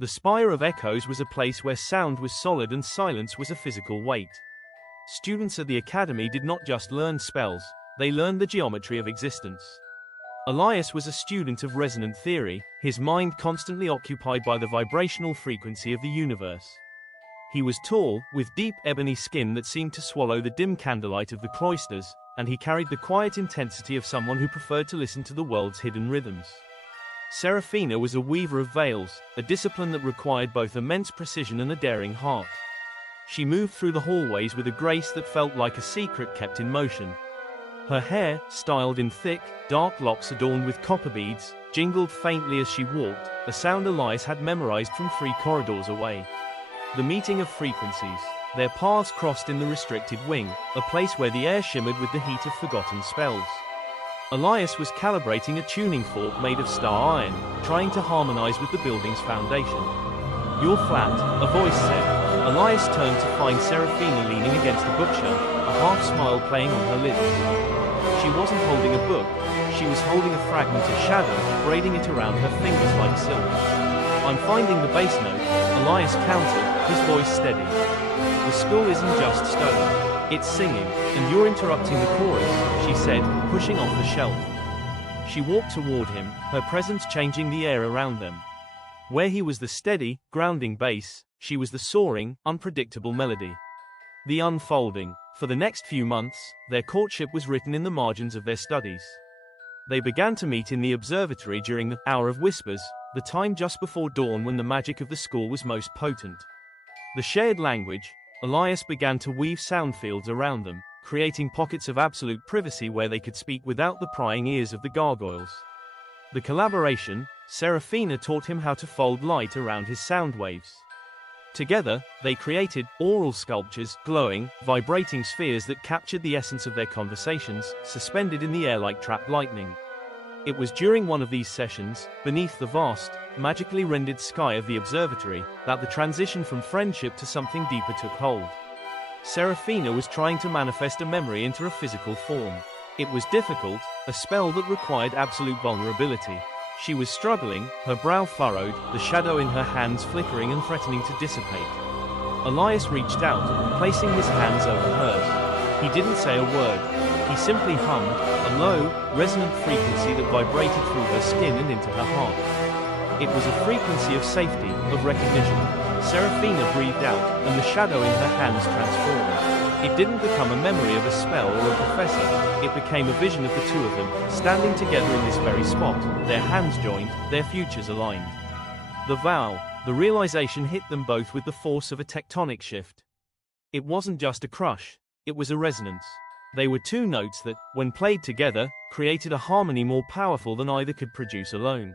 The Spire of Echoes was a place where sound was solid and silence was a physical weight. Students at the academy did not just learn spells, they learned the geometry of existence. Elias was a student of resonant theory, his mind constantly occupied by the vibrational frequency of the universe. He was tall, with deep ebony skin that seemed to swallow the dim candlelight of the cloisters, and he carried the quiet intensity of someone who preferred to listen to the world's hidden rhythms. Seraphina was a weaver of veils, a discipline that required both immense precision and a daring heart. She moved through the hallways with a grace that felt like a secret kept in motion. Her hair, styled in thick, dark locks adorned with copper beads, jingled faintly as she walked, a sound Elias had memorized from 3 corridors away. The meeting of frequencies. Their paths crossed in the restricted wing, a place where the air shimmered with the heat of forgotten spells. Elias was calibrating a tuning fork made of star iron, trying to harmonize with the building's foundation. "You're flat," a voice said. Elias turned to find Seraphina leaning against the bookshelf, a half-smile playing on her lips. She wasn't holding a book, she was holding a fragment of shadow, braiding it around her fingers like silk. "I'm finding the bass note," Elias countered, his voice steady. "The school isn't just stone, it's singing, and you're interrupting the chorus," she said, pushing off the shelf. She walked toward him, her presence changing the air around them. Where he was the steady, grounding bass, she was the soaring, unpredictable melody. The unfolding. For the next few months, their courtship was written in the margins of their studies. They began to meet in the observatory during the hour of whispers, the time just before dawn when the magic of the school was most potent. The shared language, Elias began to weave sound fields around them, creating pockets of absolute privacy where they could speak without the prying ears of the gargoyles. The collaboration, Seraphina taught him how to fold light around his sound waves. Together, they created aural sculptures, glowing, vibrating spheres that captured the essence of their conversations, suspended in the air like trapped lightning. It was during one of these sessions, beneath the vast, magically rendered sky of the observatory, that the transition from friendship to something deeper took hold. Seraphina was trying to manifest a memory into a physical form. It was difficult, a spell that required absolute vulnerability. She was struggling, her brow furrowed, the shadow in her hands flickering and threatening to dissipate. Elias reached out, placing his hands over hers. He didn't say a word. He simply hummed, a low, resonant frequency that vibrated through her skin and into her heart. It was a frequency of safety, of recognition. Seraphina breathed out, and the shadow in her hands transformed. It didn't become a memory of a spell or a professor, it became a vision of the two of them, standing together in this very spot, their hands joined, their futures aligned. The vow, the realization hit them both with the force of a tectonic shift. It wasn't just a crush, it was a resonance. They were 2 notes that, when played together, created a harmony more powerful than either could produce alone.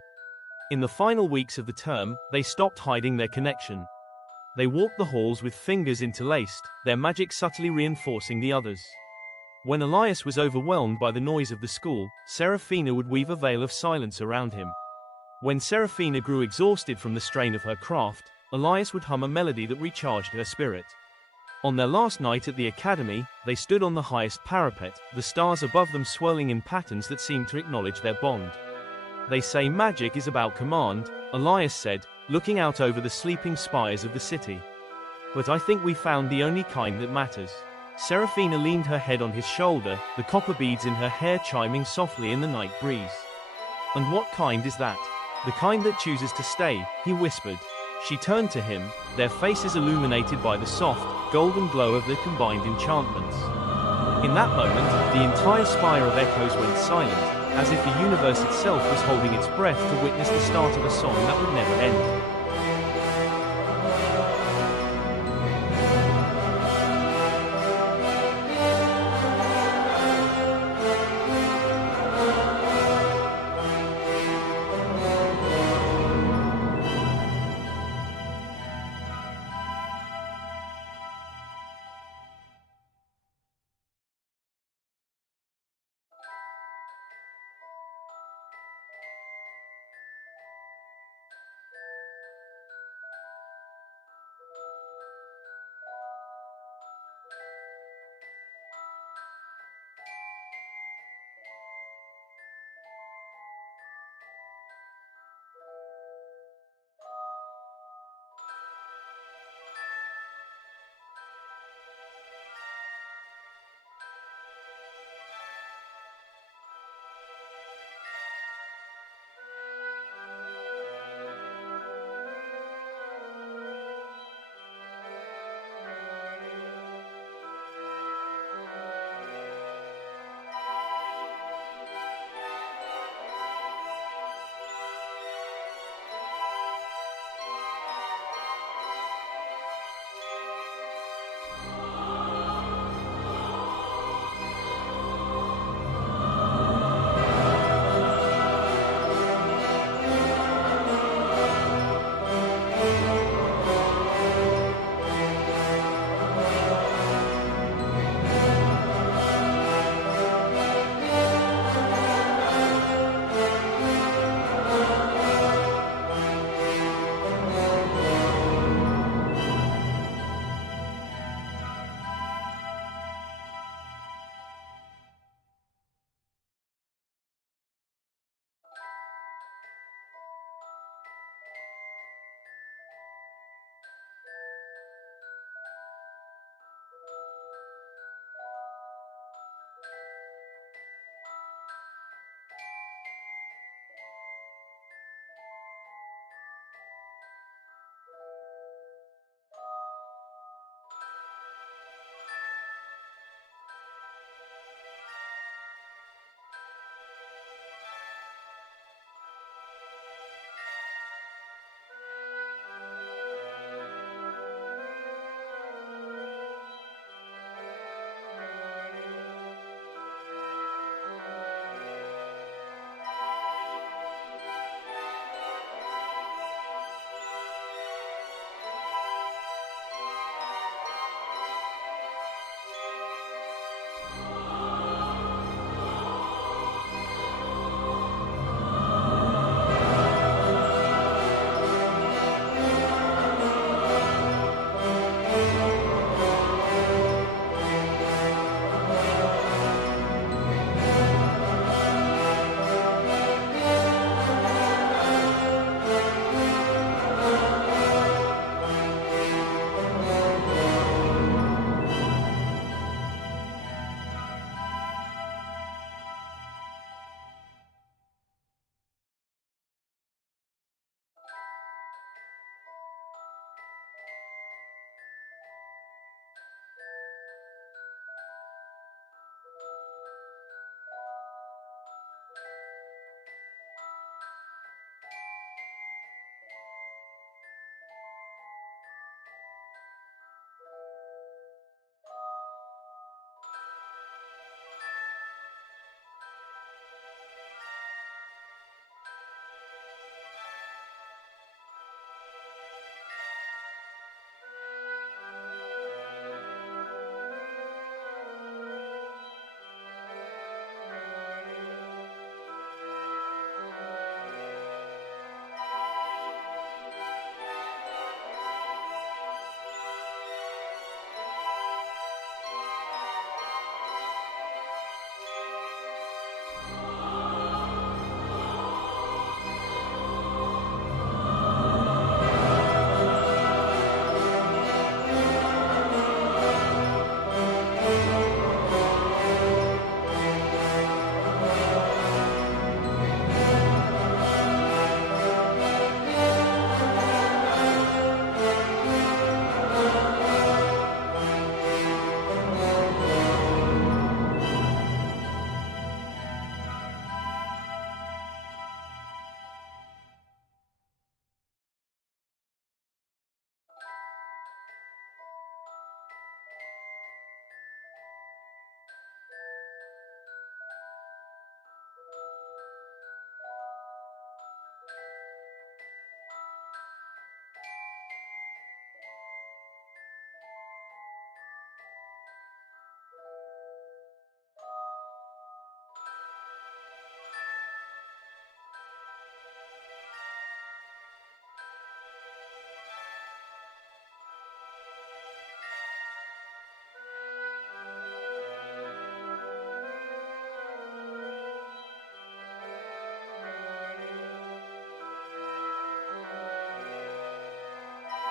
In the final weeks of the term, they stopped hiding their connection. They walked the halls with fingers interlaced, their magic subtly reinforcing the others. When Elias was overwhelmed by the noise of the school, Seraphina would weave a veil of silence around him. When Seraphina grew exhausted from the strain of her craft, Elias would hum a melody that recharged her spirit. On their last night at the academy, they stood on the highest parapet, the stars above them swirling in patterns that seemed to acknowledge their bond. "They say magic is about command," Elias said, looking out over the sleeping spires of the city. "But I think we found the only kind that matters." Seraphina leaned her head on his shoulder, the copper beads in her hair chiming softly in the night breeze. "And what kind is that?" "The kind that chooses to stay," he whispered. She turned to him, their faces illuminated by the soft, golden glow of their combined enchantments. In that moment, the entire Spire of Echoes went silent, as if the universe itself was holding its breath to witness the start of a song that would never end.